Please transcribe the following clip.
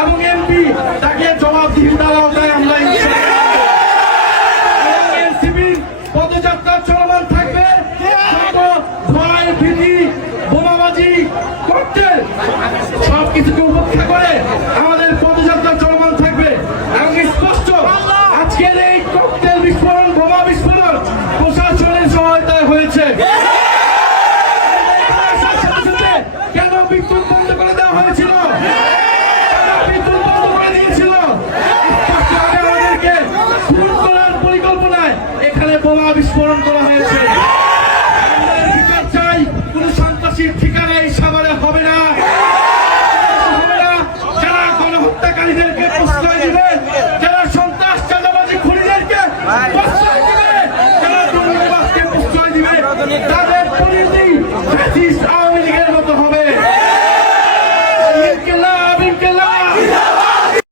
এবং এমপি তাকে জবাবদিহি দেওয়া যায়। আমরা এনসিপির পদযাত্রা চলমান থাকবে, ভয় ভীতি বোমাবাজি করতে সবকিছুকে উপেক্ষা করে আমাদের পদযাত্রা চলমান থাকবে। এবং স্পষ্ট আজকের এই ককটেল বিস্ফোরণ বোমা বিস্ফোরণ প্রশাসনের সহায়তায় হয়েছে। কেন বিদ্যুৎ বন্ধ করে দেওয়া হয়েছিল? বোমা বিস্ফোরণ করা হয়েছে। বিচার চাই, কোন সন্ত্রাসীর ঠিকানা এই সাভারে হবে না। যারা গণহত্যাকারীদেরকে প্রশ্রয় দিবে, যারা সন্ত্রাস চাঁদাবাজি খুনিদেরকে প্রশ্রয় দিবে, যারা দুর্নীতিবাদকে প্রশ্রয় দিবে,